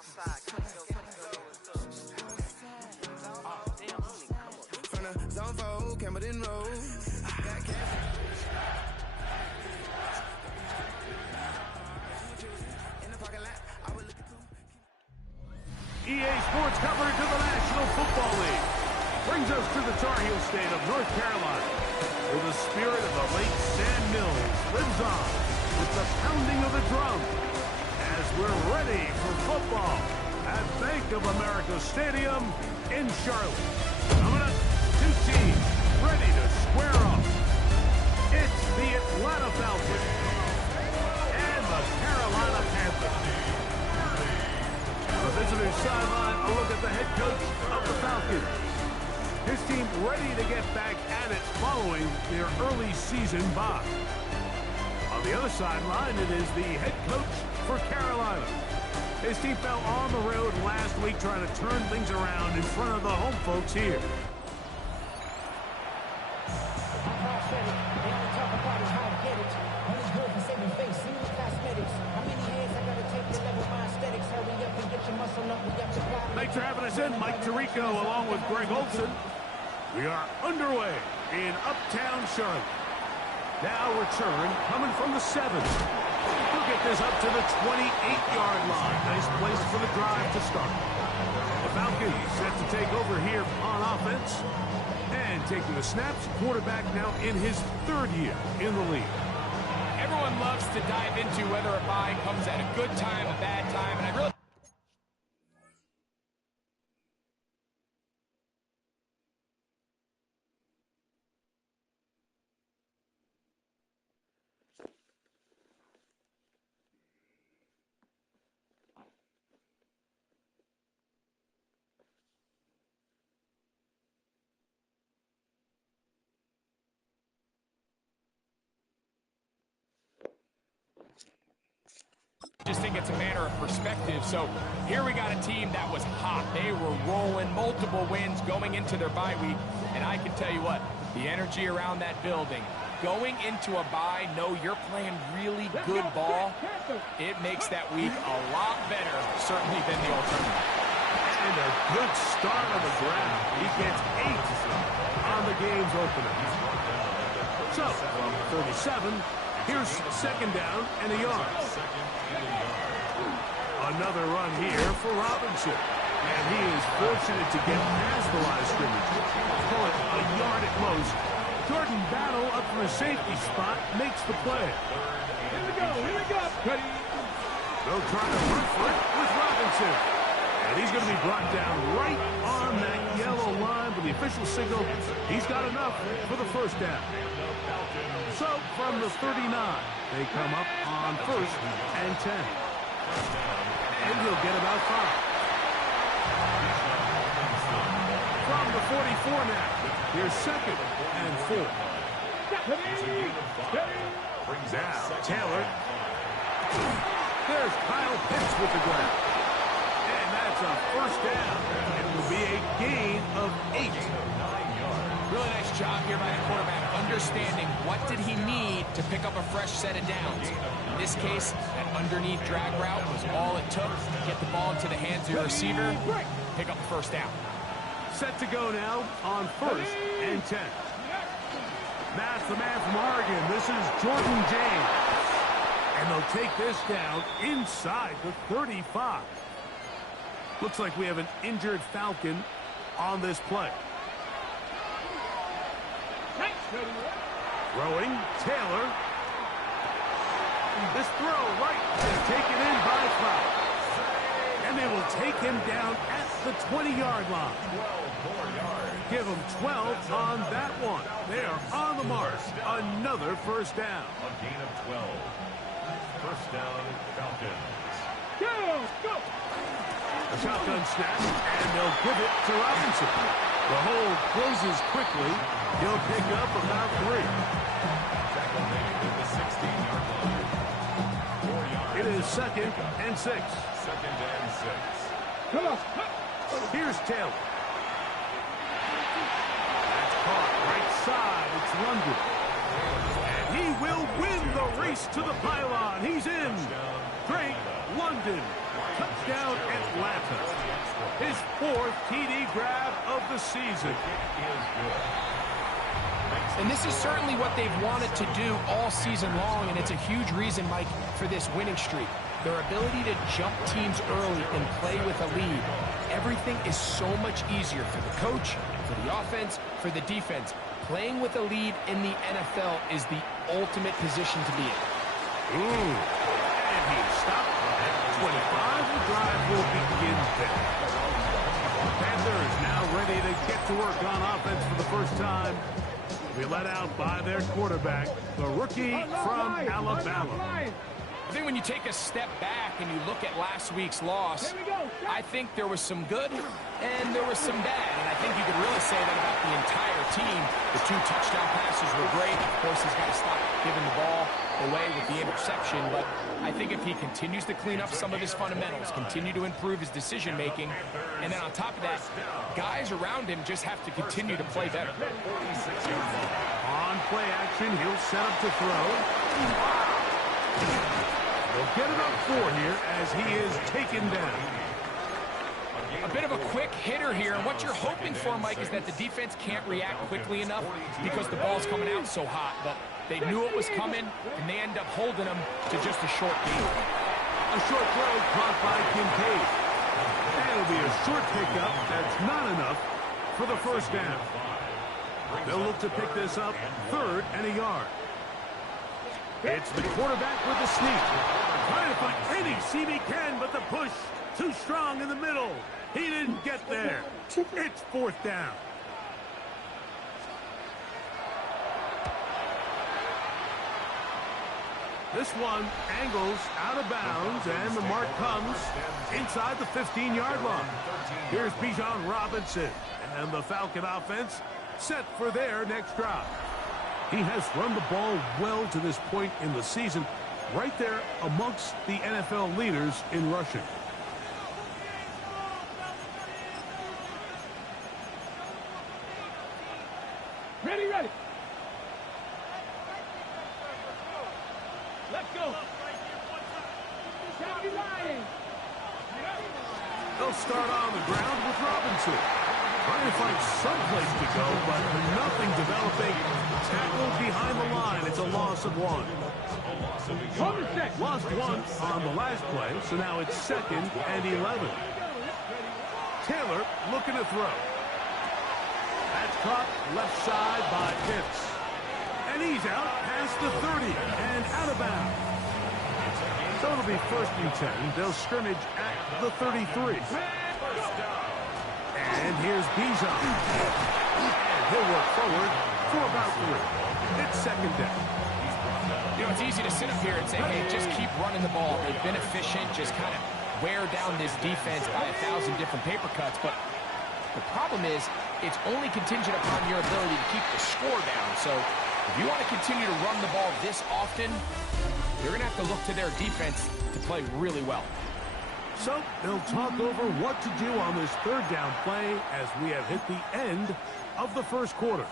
From the zone 4, Campbell Road. Got cash. In the parking lot, I was looking cool. EA Sports coverage of the National Football League brings us to the Tar Heel state of North Carolina, where the spirit of the late Sam Mills lives on with the pounding of the drum as we're ready for football at Bank of America Stadium in Charlotte. Coming up, two teams ready to square off. It's the Atlanta Falcons and the Carolina Panthers. On the visitor's sideline, a look at the head coach of the Falcons. His team ready to get back at it following their early season bye. On the other sideline, it is the head coach for Carolina. His team fell on the road last week trying to turn things around in front of the home folks here. Thanks for having us in, Mike Tirico, along with Greg Olson. We are underway in Uptown Charlotte. Now return coming from the 7. We'll get this up to the 28-yard line. Nice place for the drive to start. The Falcons set to take over here on offense. And taking the snaps, quarterback now in his 3rd year in the league. Everyone loves to dive into whether a bye comes at a good time, a bad time, and I really... just think it's a matter of perspective. So here we got a team that was hot. They were rolling, multiple wins going into their bye week. And I can tell you what, the energy around that building, going into a bye, know you're playing really good ball, it makes that week a lot better, certainly, than the alternative. And a good start on the ground. He gets 8 on the game's opener. So, from 37, here's 2nd down and a yard. Another run here for Robinson. And he is fortunate to get past the line of scrimmage. Call it a yard at most. Jordan Battle up from the safety spot makes the play. Here we go, Cuddy. They'll try to run for it with Robinson. And he's going to be brought down right on that yellow line with the official signal. He's got enough for the 1st down. So, from the 39, they come up on 1st and 10. And he'll get about 5. From the 44 now, here's 2nd and 4. Now, Taylor. There's Kyle Pitts with the grab. And that's a 1st down. It will be a gain of 8. Really nice job here by the quarterback, understanding what did he need to pick up a fresh set of downs. In this case, that underneath drag route was all it took to get the ball into the hands of your receiver, pick up the 1st down. Set to go now on 1st and 10. That's the man from Oregon. This is Jordan James. And they'll take this down inside the 35. Looks like we have an injured Falcon on this play. Throwing, Taylor. This throw right is taken in by Cloud. And they will take him down at the 20-yard line. Give him 12 on that one. They are on the mark. Another 1st down. A gain of 12. 1st down, Falcons. Go! A shotgun snap, and they'll give it to Robinson. The hole closes quickly. He'll pick up about 3. Tackle made at the 16-yard line. 4 yards. It is 2nd and 6. 2nd and 6. Come on. Here's Taylor. That's caught right side. It's London. And he will win the race to the pylon. He's in. Drake London. Touchdown, Atlanta. Atlanta. His 4th TD grab of the season. And this is certainly what they've wanted to do all season long, and it's a huge reason, Mike, for this winning streak. Their ability to jump teams early and play with a lead. Everything is so much easier for the coach, for the offense, for the defense. Playing with a lead in the NFL is the ultimate position to be in. And he stopped at 25. The drive will begin there. Panthers now ready to get to work on offense for the first time. Be let out by their quarterback, the rookie from Alabama. I think when you take a step back and you look at last week's loss, I think there was some good and there was some bad. And I think you could really say that about the entire team. The 2 touchdown passes were great. Of course, he's got to stop giving the ball away with the interception. But I think if he continues to clean up some of his fundamentals, continue to improve his decision-making, and then on top of that, guys around him just have to continue to play better. On play action, he'll set up to throw. They'll get it up 4 here as he is taken down. A bit of a quick hitter here, and what you're hoping for, Mike, is that the defense can't react quickly enough because the ball's coming out so hot. But they knew it was coming, and they end up holding him to just a short gain. A short throw caught by Kincaid. That'll be a short pickup. That's not enough for the first down. They'll look to pick this up 3rd and a yard. It's the quarterback with the sneak. Trying to find any seam he can, but the push too strong in the middle. He didn't get there. It's 4th down. This one angles out of bounds, and the mark comes inside the 15-yard line. Here's Bijan Robinson, and the Falcon offense set for their next drive. He has run the ball well to this point in the season, right there amongst the NFL leaders in rushing. Ready. Let's go. They'll start on the ground with Robinson. Trying to find some place to go, but nothing developing. Tackled behind the line. It's a loss of 1. Lost 1 on the last play, so now it's 2nd and 11. Taylor looking to throw. That's caught left side by Pitts. And he's out past the 30 and out of bounds. So it'll be 1st and 10. They'll scrimmage at the 33. And here's Bijan. And he'll work forward for about 3. It's 2nd down. You know, it's easy to sit up here and say, hey, just keep running the ball. They've been efficient, just kind of wear down this defense by 1,000 different paper cuts. But the problem is, it's only contingent upon your ability to keep the score down. So if you want to continue to run the ball this often, you're going to have to look to their defense to play really well. So they'll talk over what to do on this 3rd down play as we have hit the end of the 1st quarter.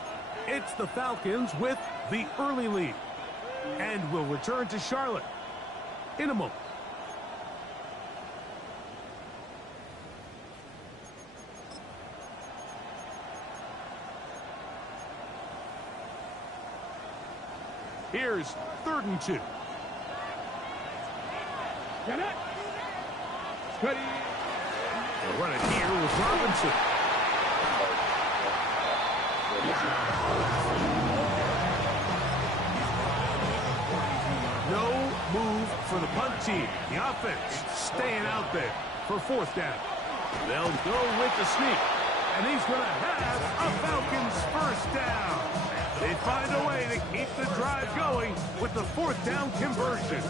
It's the Falcons with the early lead. And we'll return to Charlotte in a moment. Here's 3rd and 2. Get it. Ready. They'll run it here with Robinson. No move for the punt team. The offense staying out there for 4th down. They'll go with the sneak. And he's going to have a Falcons 1st down. They find a way to keep the drive going with the 4th down conversion.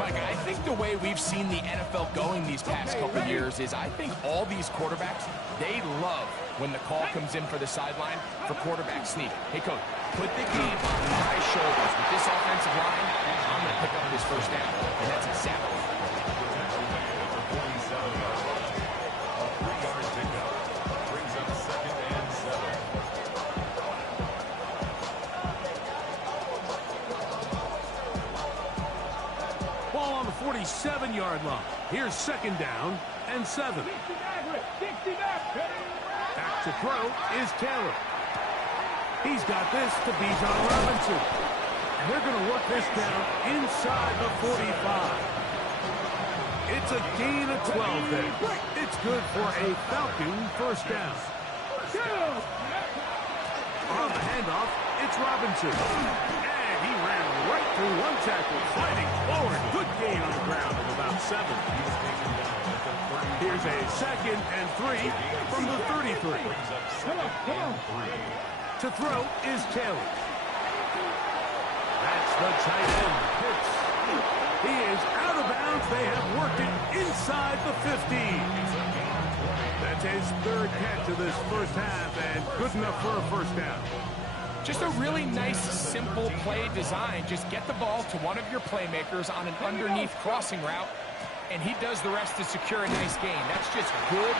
Mike, I think the way we've seen the NFL going these past couple years is I think all these quarterbacks, they love when the call comes in for the sideline for quarterback sneak. Hey, coach, put the game on my shoulders. With this offensive line, I'm going to pick up this 1st down. And that's exactly what. Ball on the 47-yard line. Here's second down and 7. Back to throw is Taylor. He's got this to Bijan Robinson. And they're going to work this down inside the 45. It's a gain of 12 there. It's good for a Falcon first down. On the handoff, it's Robinson. And he ran right through one tackle, fighting forward. Good gain on the ground of about 7. Here's a second and 3 from the 33. To throw is Taylor. That's the tight end. Pitts. He is out of bounds. They have worked it inside the 15. That's his third catch of this first half, and good enough for a first down. Just a really nice, simple play design. Just get the ball to one of your playmakers on an underneath crossing route, and he does the rest to secure a nice gain. That's just good,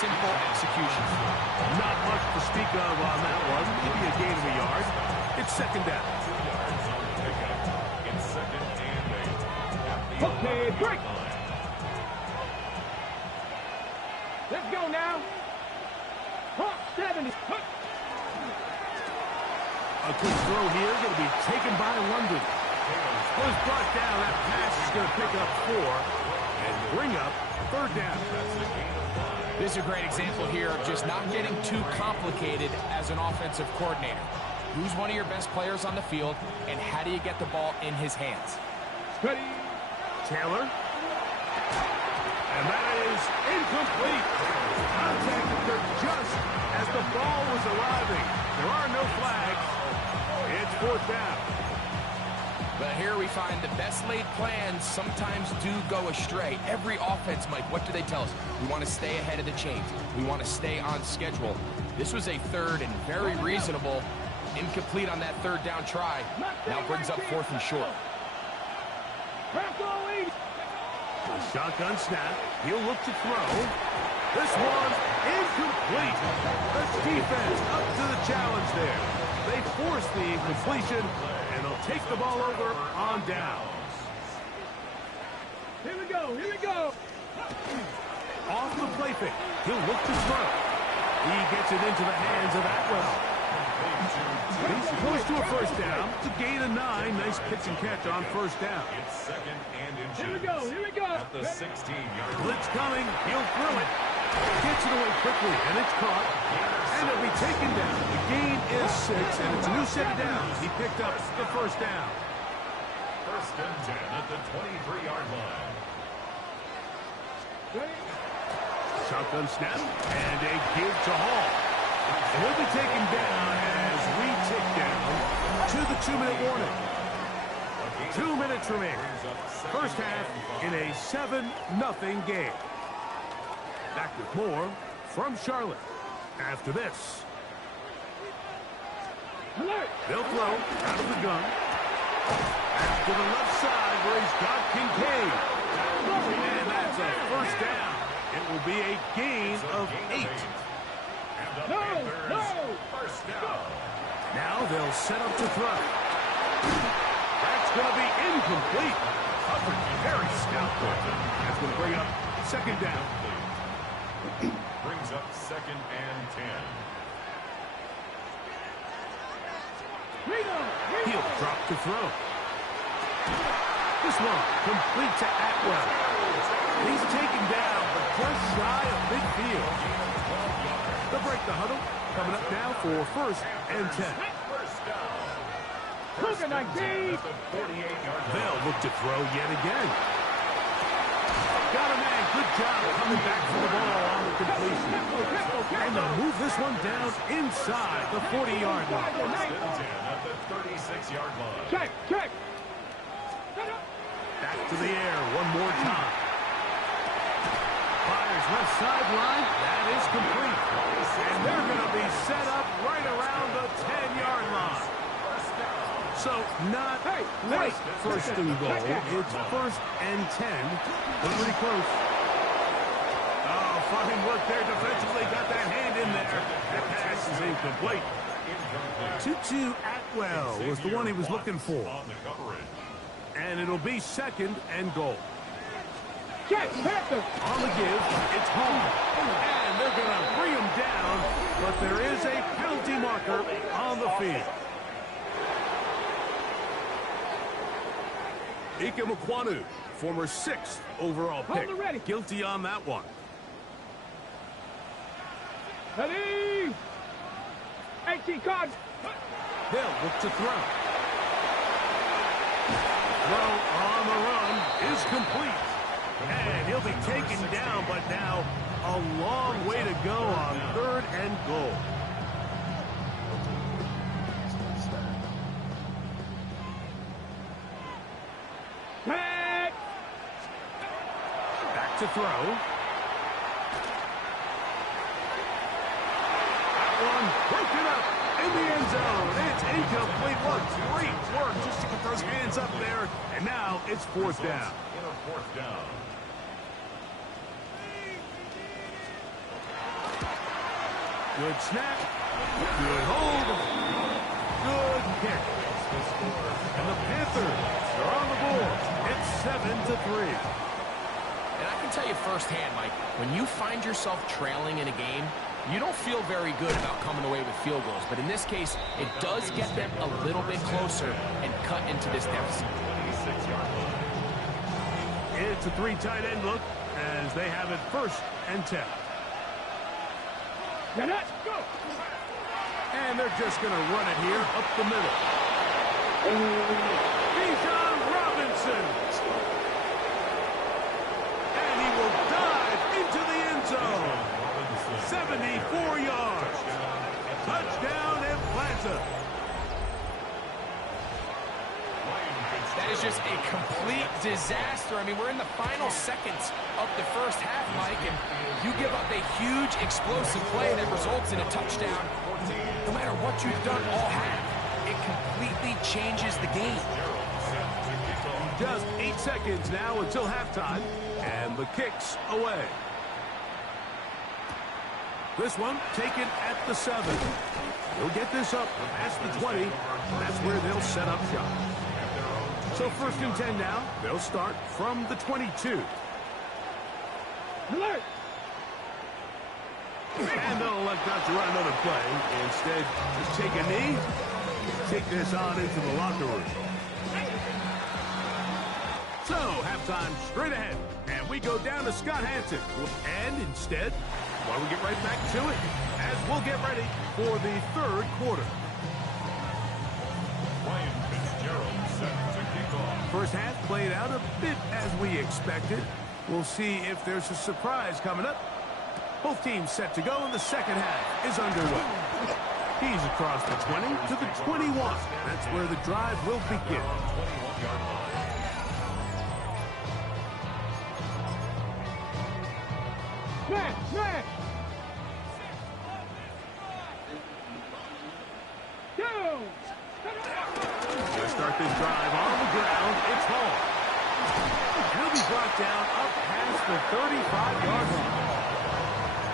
simple execution. Not much to speak of on that one. Maybe a gain of a yard. It's second down. 2 yards on the pickup. It's second and 8. Okay, break. Let's go now. 70. A quick throw here, going to be taken by London. Was brought down. That pass is going to pick up 4 and bring up third down. This is a great example here of just not getting too complicated as an offensive coordinator. Who's one of your best players on the field, and how do you get the ball in his hands? Ready. Taylor. And that is incomplete. Contact occurred just as the ball was arriving. There are no flags. It's fourth down. But here we find the best laid plans sometimes do go astray. Every offense, Mike, what do they tell us? We want to stay ahead of the chains. We want to stay on schedule. This was a third and very reasonable. Incomplete on that third down try. Now brings up 4th and short. A shotgun snap. He'll look to throw. This one incomplete. The defense up to the challenge there. They force the incompletion, and they'll take the ball over on down. Here we go. Here we go. Off the play fake. He'll look to throw. He gets it into the hands of Atwell. He's close to a first down. It's a gain of 9. Nice pitch and catch on first down. It's second and inches. Here we go. Here we go. At the 16-yard line. Blitz coming. He'll throw it. Gets it away quickly, and it's caught. And it'll be taken down. The gain is 6, and it's a new set of downs. He picked up the first down. First and 10 at the 23-yard line. Shotgun snap, and a give to Hall. And he'll be taken down as we tick down to the 2-minute warning. 2 minutes remaining. First half in a 7-0 game. Back with more from Charlotte after this. They'll throw out of the gun. Back to the left side where he's got Kincaid. And that's a first down. It will be a gain of 8. No. First down. Now they'll set up to throw. That's going to be incomplete. Covered very stoutly. That's going to bring up second down. Brings up second and 10. He'll drop to throw. This one complete to Atwell. He's taken down, but just shy of midfield. They'll break the huddle. Coming up now for first and 10. They'll look to throw yet again. Got a man. Good job coming back for the ball on the completion. And they'll move this one down inside the 40-yard line. At the 36-yard line. Check. Back to the air one more time. Fires left sideline. That is complete. And they're going to be set up right around the 10-yard line. So not quite first and goal. It's first and 10. But pretty close. Oh, fine work there defensively. Got that hand in there. That pass is incomplete. Tutu Atwell was the one he was looking for. And it'll be second and goal. Catch, Panther. On the give, it's home. And they're going to bring him down, but there is a penalty marker on the field. Ike Mukwanu, former 6th overall pick, guilty on that one. Ready? 18 cards. They'll look to throw. Throw on the run is complete. And he'll be taken down, but now a long way to go on 3rd and goal. Back to throw. That one broken up in the end zone. It's incomplete. What great work just to get those hands up there. And now it's 4th down. In a 4th down. Good snap. Good hold. Good kick. And the Panthers are on the board. It's 7-3. And I can tell you firsthand, Mike, when you find yourself trailing in a game, you don't feel very good about coming away with field goals. But in this case, it does get them a little bit closer and cut into this deficit. 26-yard line. It's a 3 tight end look as they have it 1st and 10. Go. And they're just going to run it here up the middle. Bijan Robinson. And he will dive into the end zone. 74 yards. Touchdown Atlanta. That is just a complete disaster. I mean, we're in the final seconds of the first half, Mike, and you give up a huge explosive play that results in a touchdown. No matter what you've done all half, it completely changes the game. Just 8 seconds now until halftime, and the kick's away. This one taken at the 7. They'll get this up past the 20. That's where they'll set up shop. So 1st and 10 now. They'll start from the 22. Alert. And they'll elect not to run another play. Instead, just take a knee, take this on into the locker room. So, halftime straight ahead. And we go down to Scott Hanson. And instead, why don't we get right back to it as we'll get ready for the 3rd quarter. First half played out a bit as we expected. We'll see if there's a surprise coming up. Both teams set to go, and the second half is underway. He's across the 20 to the 21. That's where the drive will begin. Smash. Go. They start this drive on the ground. It's home. He'll be brought down up past the 35-yard line.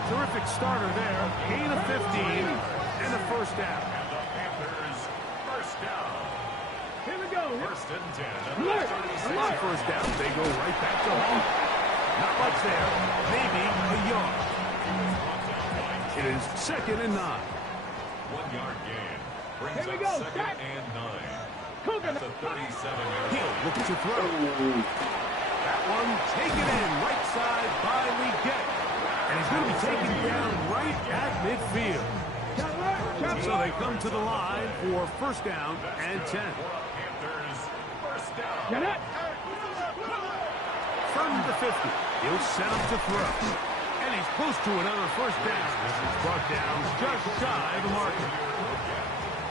Terrific starter there. Gain of 15 and a 1st down. And the Panthers, 1st down. Here we go. 1st and 10. Alert. 1st down. They go right back to home. Not much there. Maybe a yard. It is 2nd and 9. 1-yard gain. Brings Here we up go. 2nd and 9. Cougar. That's a 37-yard Hill looking to throw. That one taken in right side by Legette. And he's going to be taken down right at midfield. So they come to the line for 1st down and 10. Panthers, 1st down. Get it. From the 50, he'll set up to throw. And he's close to another 1st down. It's brought down just shy of the marker.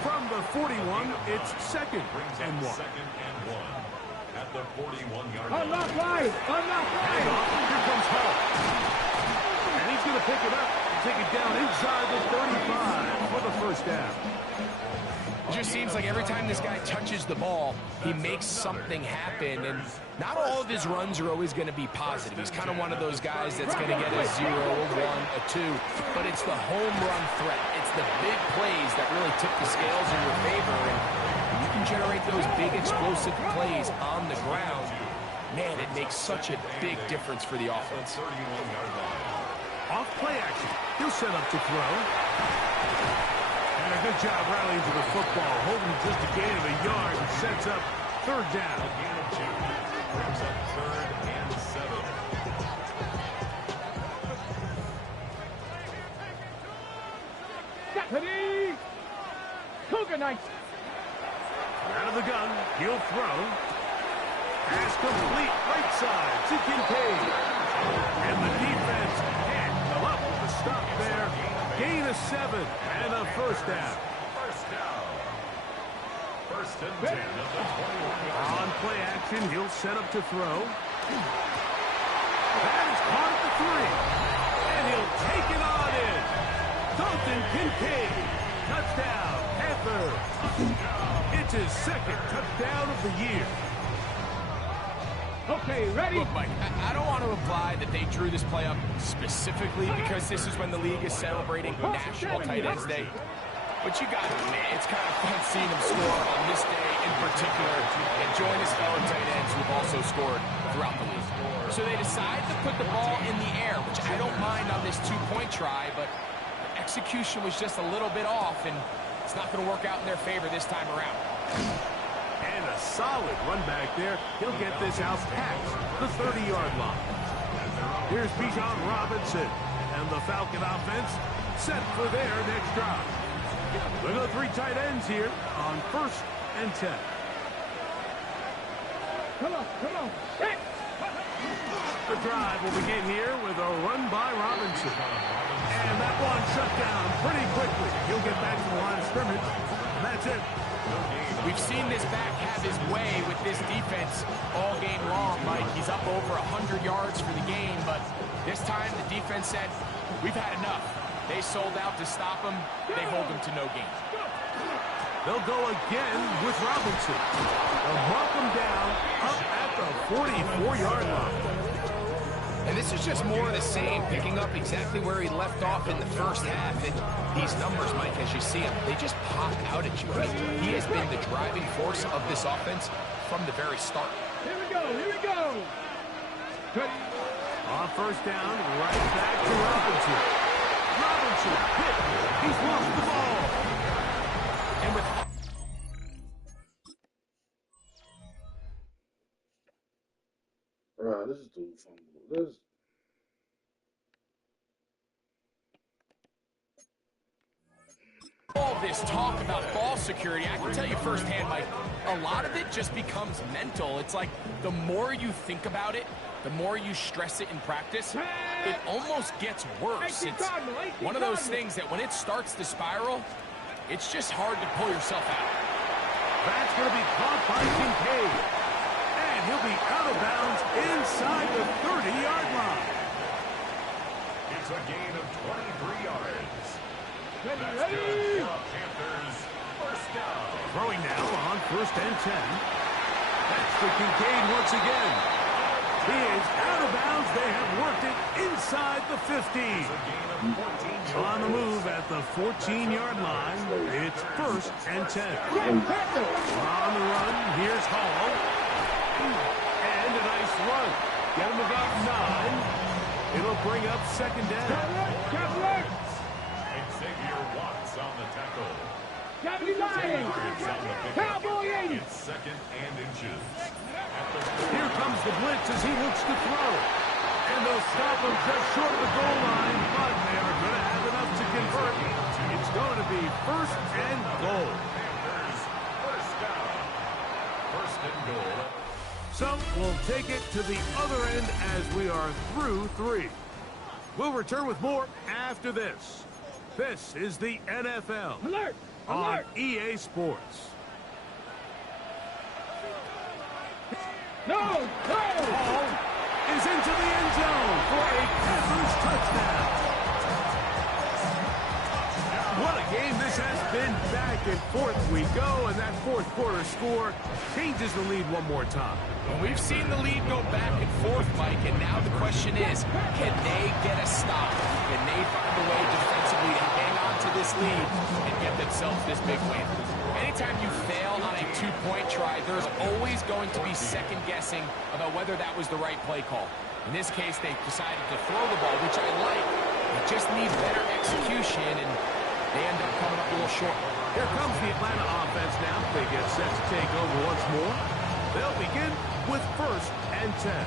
From the 41, it's 2nd and 1. 2nd and 1 at the 41-yard line. Unlock line. Handoff. Here comes Hall. And he's going to pick it up and take it down inside the 35 for the 1st down. It just seems like every time this guy touches the ball, he makes something happen. And not all of his runs are always going to be positive. He's kind of one of those guys that's going to get a 0, a 1, a 2. But it's the home run threat. It's the big plays that really tip the scales in your favor. And you can generate those big explosive plays on the ground. man, it makes such a big difference for the offense. 31-yard line. Off play action. He'll set up to throw. And a good job rallying to the football, holding just a gain of a yard and sets up third down. A gain of 2 brings up 3rd and 7. Deputy! Cougar Knight! Out of the gun, he'll throw. Pass complete, right side to Kincaid. And the defense can't come up with a stop there. Gain of 7 and a first down. First down. 1st and 10 of the 21-yard On play action, he'll set up to throw. That is caught at the 3. And he'll take it on in. Dalton Kincaid. Touchdown, Panthers. It's his 2nd touchdown of the year. Okay, ready? Look, Mike, I don't want to imply that they drew this play up specifically because this is when the league is celebrating National Tight Ends Day. But you got to admit, it's kind of fun seeing him score on this day in particular and join his fellow tight ends who have also scored throughout the league. So they decide to put the ball in the air, which I don't mind on this 2-point try, but execution was just a little bit off, and it's not going to work out in their favor this time around. And a solid run back there. He'll get this out past the 30-yard line. Here's Bijan Robinson, and the Falcon offense set for their next drive. Look at 3 tight ends here on 1st and 10. Come on, come on. Hey. The drive will begin here with a run by Robinson. And that one shut down pretty quickly. He'll get back to the line of scrimmage. That's it. We've seen this back have his way with this defense all game long, Mike. He's up over 100 yards for the game, but this time the defense said, we've had enough. They sold out to stop him. They hold him to no gain. They'll go again with Robinson. They'll mark him down up at the 44-yard line. And this is just more of the same, picking up exactly where he left off in the first half. And these numbers, Mike, as you see them, they just pop out at you. I mean, he has been the driving force of this offense from the very start. Here we go, here we go. Good. On 1st down, right back to Robinson. Robinson hit. He's lost the ball. And with Right, this is dude fumble. This. all this talk about ball security, I can tell you firsthand, Mike, a lot of it just becomes mental. It's like the more you think about it, the more you stress it in practice, it almost gets worse. It's one of those things that when it starts to spiral, it's just hard to pull yourself out. That's going to be caught by Kincaid. And he'll be out of bounds inside the 30-yard line. It's a gain of 23 yards. Ready, That's ready. good for Panthers. First down. Throwing now on 1st and 10. That's to Kincaid once again. He is out of bounds. They have worked it inside the 50. It's a gain of 14 yards. On the move at the 14-yard line. It's 1st and 10. On the run, here's Hall. And a nice run. Get him about 9. It'll bring up 2nd down. Xavier Watts on the tackle. Deputy Lion. Yards on the pickup. Cowboy 80. It's 2nd and inches. Here comes the blitz as he looks to throw. And they'll stop him just short of the goal line, but they are going to have enough to convert. It's going to be 1st and goal. Panthers, first down. 1st and goal. So we'll take it to the other end as we are through 3. We'll return with more after this. This is the NFL Alert! on Alert! EA Sports. No! No! Ball is into the end zone for a Panthers touchdown. What a game this has been. Back and forth we go, and that 4th quarter score changes the lead one more time. Well, we've seen the lead go back and forth, Mike, and now the question is, can they get a stop? Can they find a way defensively to hang on to this this lead and get themselves this big win. Anytime you fail on a two-point try, there's always going to be second-guessing about whether that was the right play call. In this case, they decided to throw the ball, which I like. They just need better execution, and they end up coming up a little short. Here comes the Atlanta offense now. They get set to take over once more. They'll begin with 1st and 10.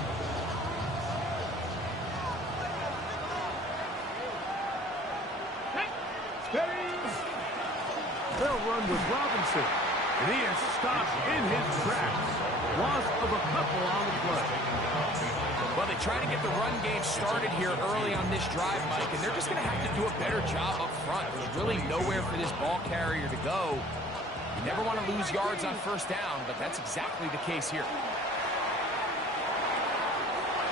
They'll run with Robinson, and he is stopped in his tracks. Loss of a couple on the play. Well, they try to get the run game started here early on this drive, Mike, and they're just going to have to do a better job up front. There's really nowhere for this ball carrier to go. You never want to lose yards on 1st down, but that's exactly the case here.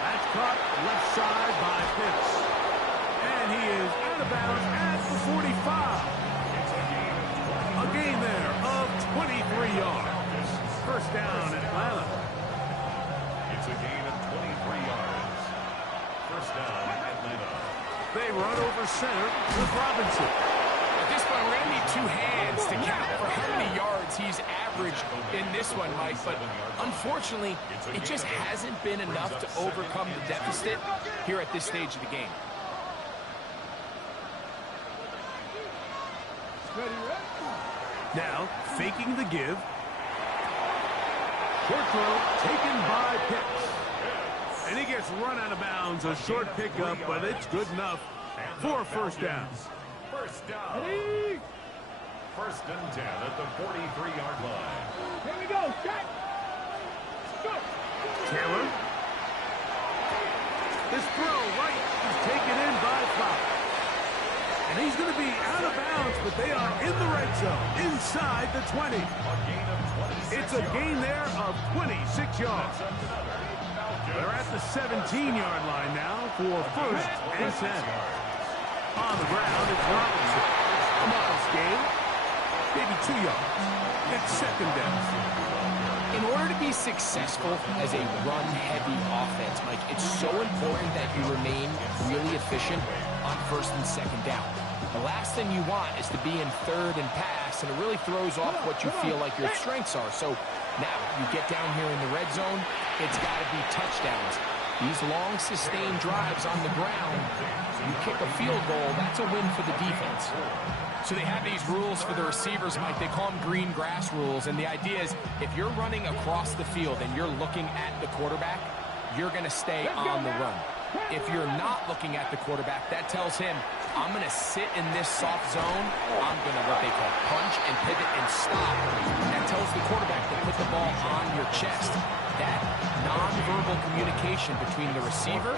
That's caught left side by Pitts. And he is out of bounds at the 45. A gain there of 23 yards. 1st down, Atlanta. It's a gain of 23 yards. 1st down, Atlanta. They run over center with Robinson. At this point, we're going to need 2 hands to count for how many yards he's averaged in this one, Mike. But unfortunately, it just hasn't been enough to overcome the deficit here at this stage of the game. Now, faking the give. Short throw taken by Pitts. And he gets run out of bounds. A short pickup, but it's good enough for a 1st down. 1st down. 1st and 10 at the 43-yard line. Here we go. Set. Go. Taylor. This throw right is taken in by Fox. And he's going to be out of bounds, but they are in the red zone, inside the 20. It's a gain there of 26 yards. They're at the 17-yard line now for 1st and 10. On the ground, it's Robinson. A modest gain, maybe 2 yards. It's 2nd down. In order to be successful as a run-heavy offense, Mike, it's so important that you remain really efficient on 1st and 2nd down. The last thing you want is to be in 3rd and pass, and it really throws off what you feel like your strengths are. So now you get down here in the red zone, it's got to be touchdowns. These long, sustained drives on the ground, you kick a field goal, that's a win for the defense. So they have these rules for the receivers, Mike. They call them green grass rules, and the idea is if you're running across the field and you're looking at the quarterback, you're going to stay on the run. If you're not looking at the quarterback, that tells him, I'm going to sit in this soft zone. I'm going to what they call punch and pivot and stop. And that tells the quarterback to put the ball on your chest. That nonverbal communication between the receiver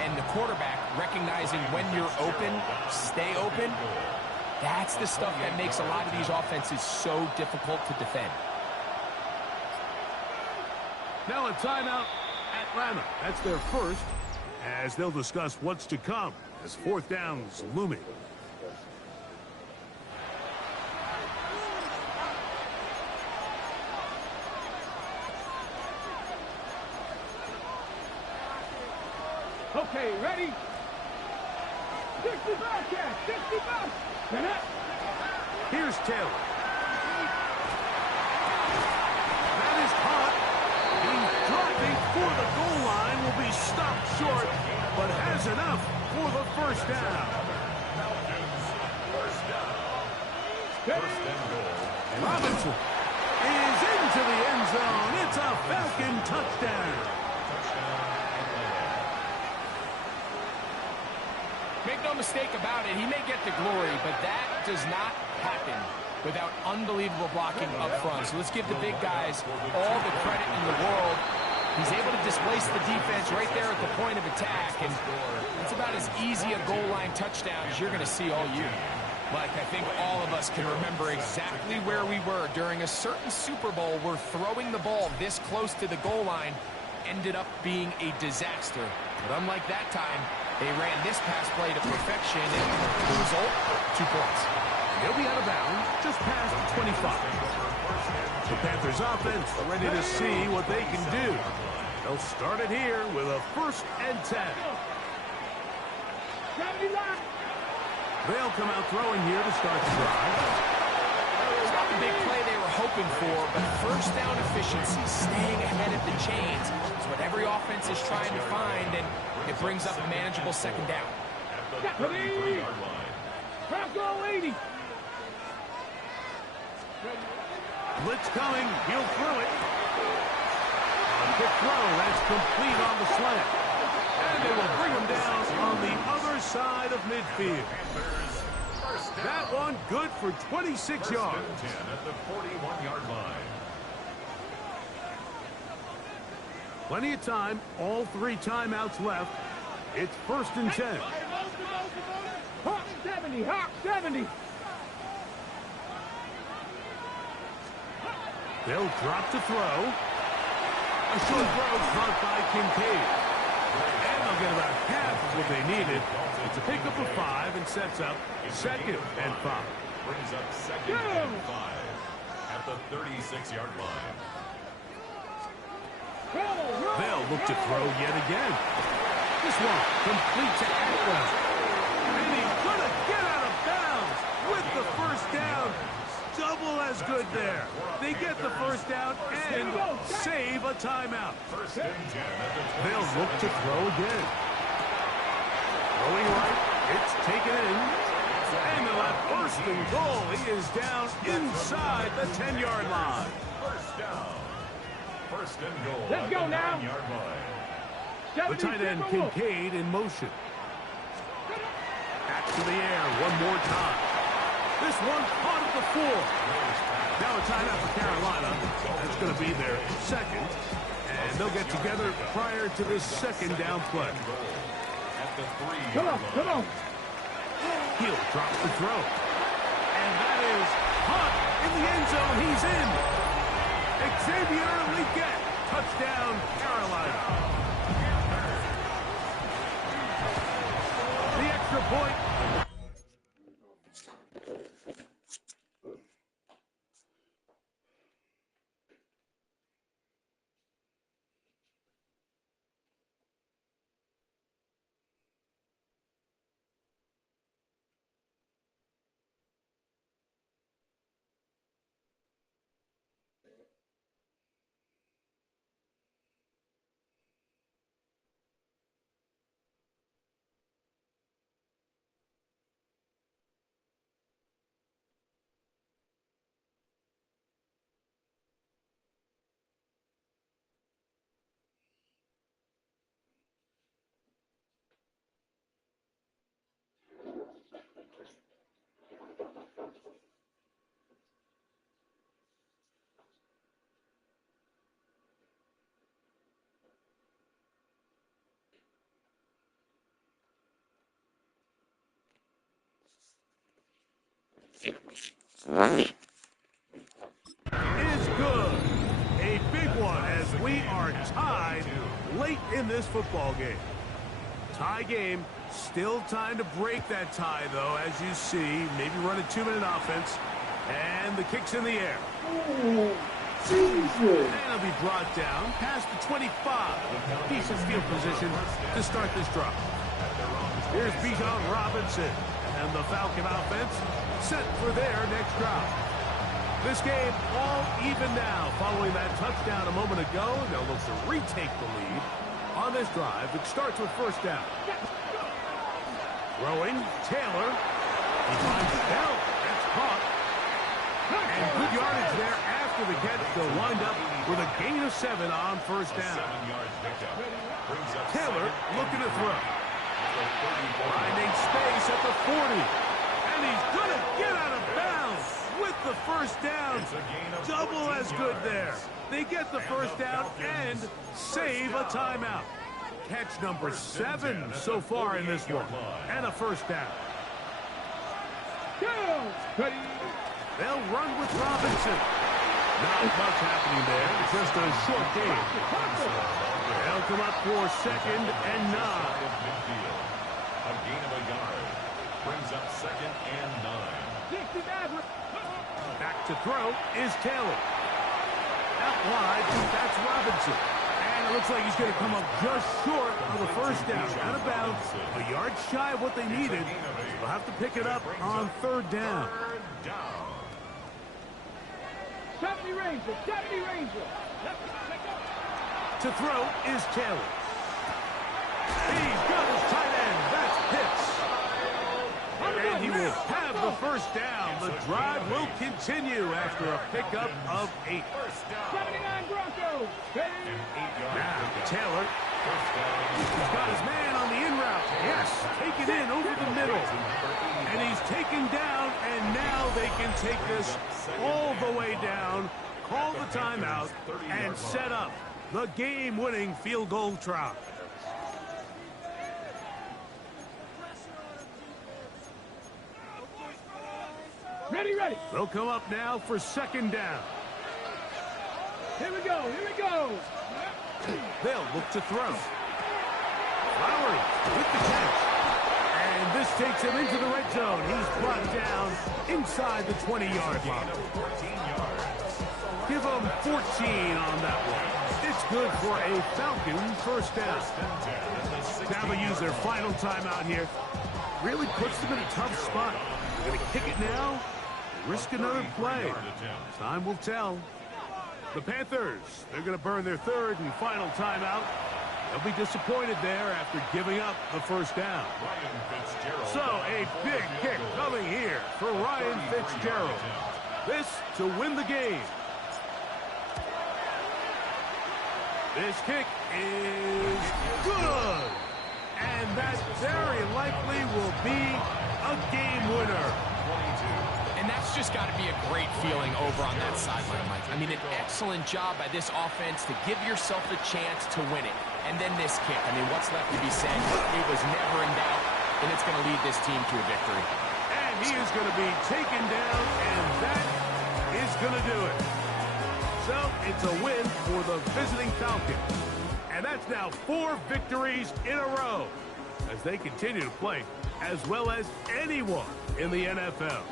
and the quarterback, recognizing when you're open, stay open, that's the stuff that makes a lot of these offenses so difficult to defend. Now a timeout, Atlanta. That's their 1st, as they'll discuss what's to come as 4th down's looming. Okay, ready? 65 catch, 65. Here's Taylor. That is caught. He's dropping for the goal line. Will be stopped short, but has enough for the 1st down. 1st and goal. Robinson is into the end zone. It's a Falcon touchdown. Make no mistake about it, he may get the glory, but that does not happen without unbelievable blocking up front. So let's give the big guys all the credit in the world. He's able to displace the defense right there at the point of attack, and it's about as easy a goal line touchdown as you're going to see all year. Like, I think all of us can remember exactly where we were during a certain Super Bowl where throwing the ball this close to the goal line ended up being a disaster. But unlike that time, they ran this pass play to perfection, and the result, 2 points. They'll be out of bounds just past the 25. The Panthers offense ready to see what they can do. They'll start it here with a 1st and 10. They'll come out throwing here to start the drive. It's not the big play they were hoping for, but first down efficiency, staying ahead of the chains, is what every offense is trying to find, and it brings up a manageable second down. At the 33-yard line. Go 80. Blitz coming. He'll throw it. A quick throw. That's complete on the slant. And they will bring him down on the other side of midfield. That one good for 26 yards. 10 at the 41-yard line. Plenty of time. All 3 timeouts left. It's 1st and 10. Hawk 70. Hawk 70. They'll drop to throw. A short throw caught by Kincaid. And they'll get about half of what they needed. It's a pickup of 5 and sets up 2nd and 5. Brings up 2nd and 5 at the 36-yard line. They'll look to throw yet again. This one complete to Atwell. And he's going to get out of bounds with the first down. Double as good there. They get the first down and save a timeout. They'll look to throw again. Throwing right. It's taken in. And they'll have 1st and goal. He is down inside the 10-yard line. First down. 1st and goal. Let's go now. 9-yard line. The tight end Kincaid in motion. Back to the air one more time. This one caught at the 4. Now a timeout for Carolina. That's going to be their 2nd. And they'll get together prior to this 2nd down play. At the 3-yard Come on, line. come on. He'll drop the throw. And that is Hunt in the end zone. He's in. Xavier Legette. Touchdown, Carolina. The extra point. Is good. A big one as we are tied late in this football game. Tie game. Still time to break that tie, though, as you see. Maybe run a 2-minute offense. And the kick's in the air. And it'll be brought down past the 25. Decent field position to start this drive. Here's Bijan Robinson. And the Falcon offense set for their next drive. This game all even now following that touchdown a moment ago. They'll look to retake the lead on this drive. It starts with 1st down. Throwing, Taylor. He finds Bell. That's caught. And good yardage there after the catch. They'll wind up with a gain of 7 on 1st down. Taylor looking to throw. Finding space at the 40. And he's going to get out of bounds with the 1st down. Double as good there. They get the 1st down and save a timeout. Catch number 7 so far in this one. And a 1st down. They'll run with Robinson. Not much happening there. Just a short game. They'll come up for 2nd and 9. A gain of a yard. Brings up 2nd and 9. Back to throw is Taylor. Out wide, that's Robinson. And And it looks like he's going to come up just short of the first down. Out of bounds, a yard shy of what they needed. They'll have to pick it up on third down. 70 Ranger, 70 Ranger. To throw is Taylor. He's got his tight end. That's Pitts. And he will have the first down. The drive will continue after a pickup of 8. 79 Broncos. Now, Taylor. He's got his man on the in route. Yes, take it in over the middle. And he's taken down, and now they can take this all the way down, call the timeout, and set up the game-winning field goal try. Ready, ready. They'll come up now for second down. Here we go, here we go. They'll look to throw. Lowry with the catch. And this takes him into the red zone. He's brought down inside the 20-yard line. Give him 14 on that one. It's good for a Falcon first down. Now they use their final timeout here. Really puts them in a tough spot. They're going to kick it now, risk another play. Time will tell. The Panthers, they're going to burn their third and final timeout. They'll be disappointed there after giving up the first down. So a big kick coming here for Ryan Fitzgerald. This to win the game. This kick is good. And that very likely will be a game winner. And that's just got to be a great feeling over on that sideline, Mike. I mean, an excellent job by this offense to give yourself a chance to win it. And then this kick. I mean, what's left to be said? It was never in doubt, and it's going to lead this team to a victory. And he is going to be taken down, and that is going to do it. So it's a win for the visiting Falcons. And that's now 4 victories in a row as they continue to play as well as anyone in the NFL.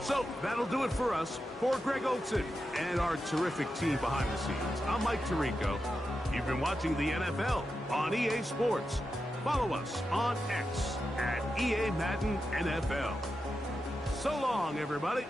So that'll do it for us. For Greg Olson and our terrific team behind the scenes, I'm Mike Tirico. You've been watching the NFL on EA Sports. Follow us on X at EA Madden NFL. So long, everybody.